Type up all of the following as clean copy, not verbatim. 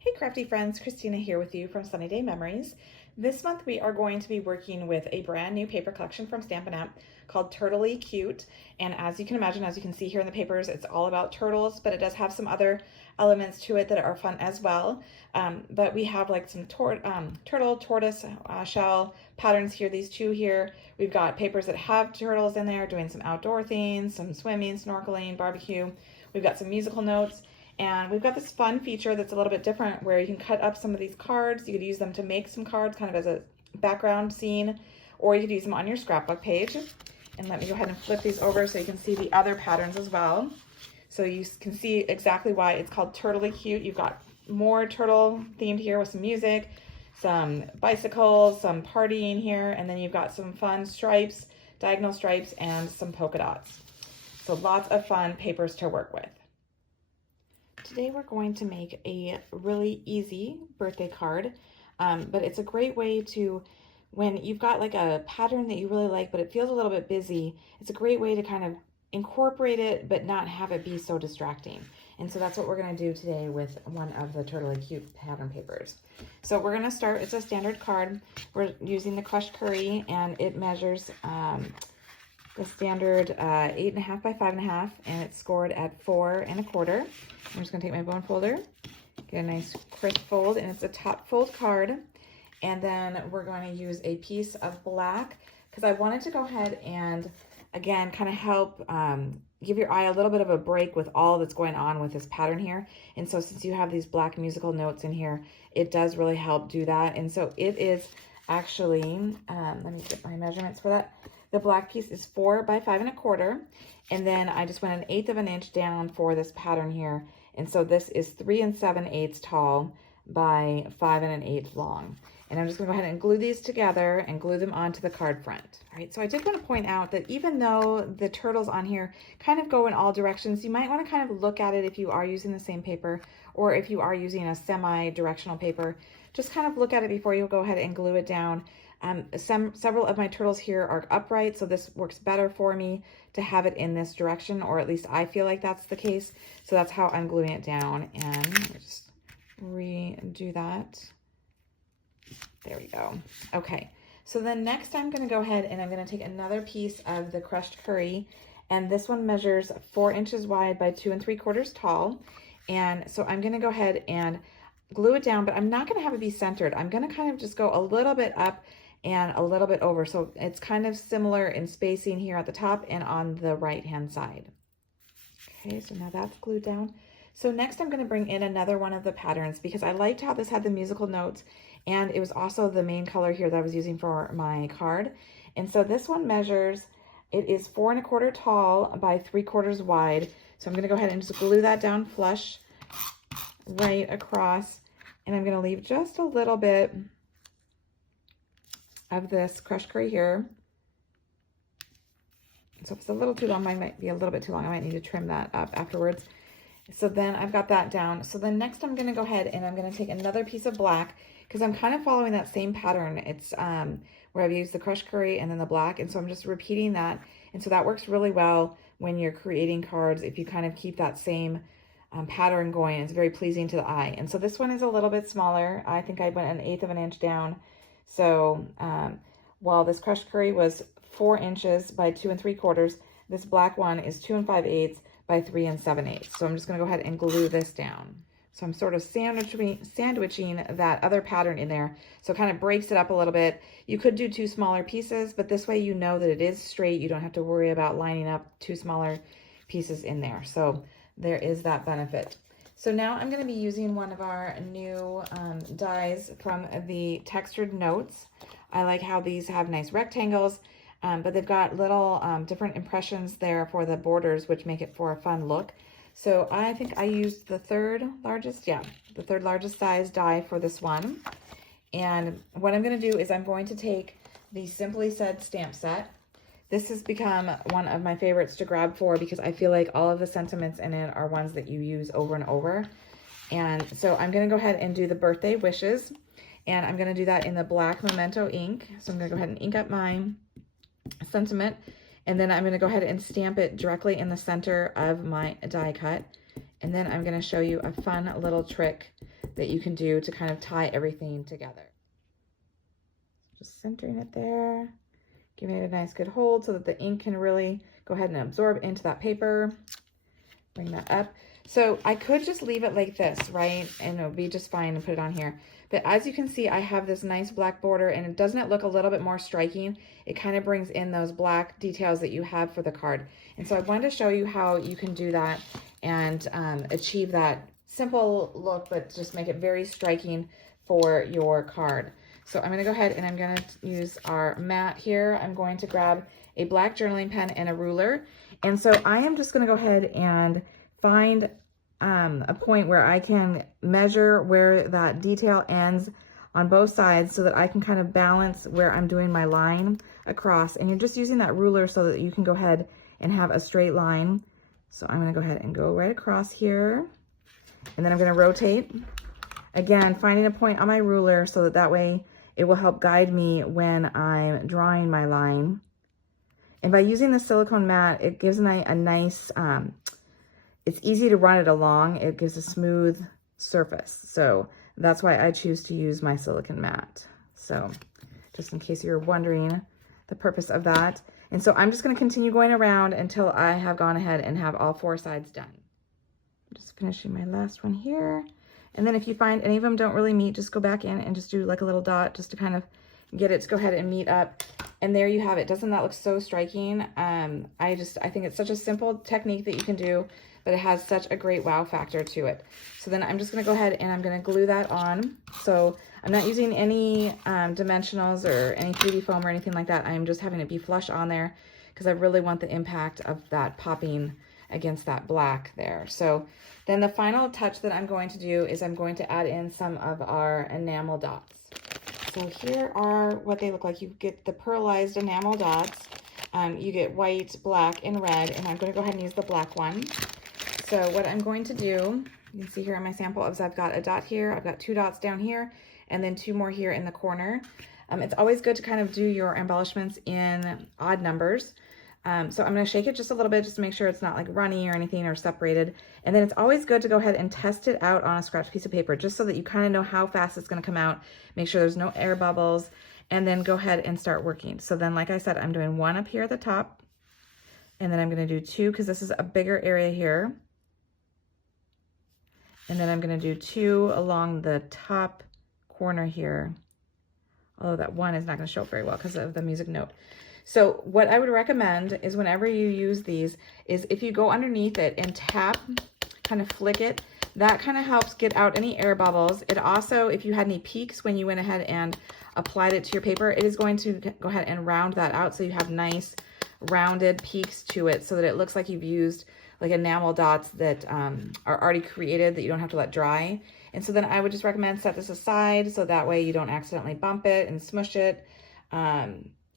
Hey crafty friends, Christina here with you from SunnyDay Memories. This month we are going to be working with a brand new paper collection from Stampin' Up called Turtley Cute. And as you can imagine, as you can see here in the papers, it's all about turtles, but it does have some other elements to it that are fun as well. But we have like some turtle, tortoise, shell patterns here, these two here. We've got papers that have turtles in there doing some outdoor things, some swimming, snorkeling, barbecue. We've got some musical notes. And we've got this fun feature that's a little bit different where you can cut up some of these cards. You could use them to make some cards kind of as a background scene, or you could use them on your scrapbook page. And let me go ahead and flip these over so you can see the other patterns as well. So you can see exactly why it's called Turtley Cute. You've got more turtle themed here with some music, some bicycles, some partying here, and then you've got some fun stripes, diagonal stripes, and some polka dots. So lots of fun papers to work with. Today we're going to make a really easy birthday card, but it's a great way to, when you've got like a pattern that you really like, but it feels a little bit busy, it's a great way to kind of incorporate it, but not have it be so distracting. And so that's what we're gonna do today with one of the Turtley Cute pattern papers. So we're gonna start, it's a standard card. We're using the crushed curry, and it measures the standard 8.5 by 5.5, and it's scored at 4 1/4. I'm just gonna take my bone folder, get a nice crisp fold, and it's a top fold card. And then we're going to use a piece of black because I wanted to go ahead and again kind of help give your eye a little bit of a break with all that's going on with this pattern here. And so since you have these black musical notes in here, it does really help do that. And so it is actually, let me get my measurements for that. The black piece is 4 by 5 1/4, and then I just went 1/8 of an inch down for this pattern here. And so this is 3 7/8 tall by 5 1/8 long. And I'm just gonna go ahead and glue these together and glue them onto the card front. All right, so I did want to point out that even though the turtles on here kind of go in all directions, you might want to kind of look at it if you are using the same paper, or if you are using a semi-directional paper, just kind of look at it before you go ahead and glue it down. Several of my turtles here are upright, so this works better for me to have it in this direction, or at least I feel like that's the case. So that's how I'm gluing it down, and let me just redo that. There we go. Okay, so then next I'm going to go ahead and I'm going to take another piece of the crushed curry, and this one measures 4 inches wide by 2 3/4 tall. And so I'm going to go ahead and glue it down, but I'm not going to have it be centered. I'm going to kind of just go a little bit up and a little bit over. So it's kind of similar in spacing here at the top and on the right hand side. Okay, so now that's glued down. So next I'm going to bring in another one of the patterns because I liked how this had the musical notes, and it was also the main color here that I was using for my card. And so this one measures, it is 4 1/4 tall by 3/4 wide. So I'm going to go ahead and just glue that down flush right across, and I'm going to leave just a little bit of this crushed curry here. So if it's a little too long, mine might be a little bit too long. I might need to trim that up afterwards. So then I've got that down. So then next I'm going to go ahead and I'm going to take another piece of black because I'm kind of following that same pattern. It's where I've used the crushed curry and then the black, and so I'm just repeating that. And so that works really well when you're creating cards. If you kind of keep that same pattern going, it's very pleasing to the eye. And so this one is a little bit smaller. I think I went 1/8 of an inch down. So while this crushed curry was 4 inches by 2 3/4, this black one is 2 5/8 by 3 7/8. So I'm just going to go ahead and glue this down. So I'm sort of sandwiching that other pattern in there, so it kind of breaks it up a little bit. You could do 2 smaller pieces, but this way you know that it is straight. You don't have to worry about lining up 2 smaller pieces in there. So there is that benefit. So now I'm going to be using one of our new dies from the Textured Notes. I like how these have nice rectangles, but they've got little different impressions there for the borders, which make it for a fun look. So I think I used the third largest size die for this one. And what I'm going to do is I'm going to take the Simply Said stamp set. This has become one of my favorites to grab for because I feel like all of the sentiments in it are ones that you use over and over. And so I'm going to go ahead and do the birthday wishes. And I'm going to do that in the black Memento ink. So I'm going to go ahead and ink up my sentiment. And then I'm going to go ahead and stamp it directly in the center of my die cut. And then I'm going to show you a fun little trick that you can do to kind of tie everything together. Just centering it there, giving it a nice good hold so that the ink can really go ahead and absorb into that paper. Bring that up. So I could just leave it like this, right? And it would be just fine and put it on here. But as you can see, I have this nice black border, and doesn't it look a little bit more striking? It kind of brings in those black details that you have for the card. And so I wanted to show you how you can do that and achieve that simple look, but just make it very striking for your card. So I'm going to go ahead and I'm going to use our mat here. I'm going to grab a black journaling pen and a ruler. And so I am just going to go ahead and find a point where I can measure where that detail ends on both sides so that I can kind of balance where I'm doing my line across. And you're just using that ruler so that you can go ahead and have a straight line. So I'm going to go ahead and go right across here. And then I'm going to rotate. Again, finding a point on my ruler so that that way it will help guide me when I'm drawing my line. And by using the silicone mat, it gives a nice, it's easy to run it along. It gives a smooth surface. So that's why I choose to use my silicone mat. So just in case you're wondering the purpose of that. And so I'm just going to continue going around until I have gone ahead and have all 4 sides done. I'm just finishing my last one here. And then if you find any of them don't really meet, just go back in and just do like a little dot just to kind of get it to go ahead and meet up. And there you have it. Doesn't that look so striking? I think it's such a simple technique that you can do, but it has such a great wow factor to it. So then I'm just going to go ahead and I'm going to glue that on. So I'm not using any dimensionals or any 3D foam or anything like that. I'm just having it be flush on there because I really want the impact of that popping against that black there. So then the final touch that I'm going to do is I'm going to add in some of our enamel dots. So here are what they look like. You get the pearlized enamel dots. You get white, black, and red, and I'm going to go ahead and use the black one. So what I'm going to do, you can see here in my sample, is I've got a dot here, I've got 2 dots down here, and then 2 more here in the corner. It's always good to kind of do your embellishments in odd numbers. So I'm going to shake it just a little bit just to make sure it's not like runny or anything or separated. And then it's always good to go ahead and test it out on a scratch piece of paper just so that you kind of know how fast it's going to come out. Make sure there's no air bubbles, and then go ahead and start working. So then, like I said, I'm doing 1 up here at the top, and then I'm going to do 2 because this is a bigger area here. And then I'm going to do 2 along the top corner here. Although that 1 is not going to show up very well because of the music note. So what I would recommend is whenever you use these is if you go underneath it and tap, kind of flick it, that kind of helps get out any air bubbles. It also, if you had any peaks when you went ahead and applied it to your paper, it is going to go ahead and round that out so you have nice rounded peaks to it so that it looks like you've used like enamel dots that are already created that you don't have to let dry. And so then I would just recommend set this aside so that way you don't accidentally bump it and smush it.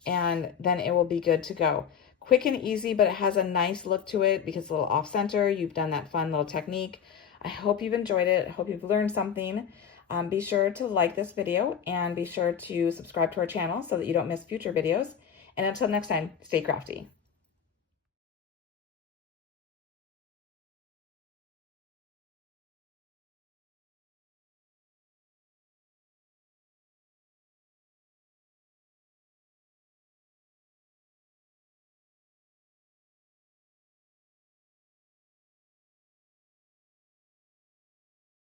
And then it will be good to go. Quick and easy, but it has a nice look to it because it's a little off center. You've done that fun little technique. I hope you've enjoyed it. I hope you've learned something. Be sure to like this video and be sure to subscribe to our channel so that you don't miss future videos. And until next time, stay crafty.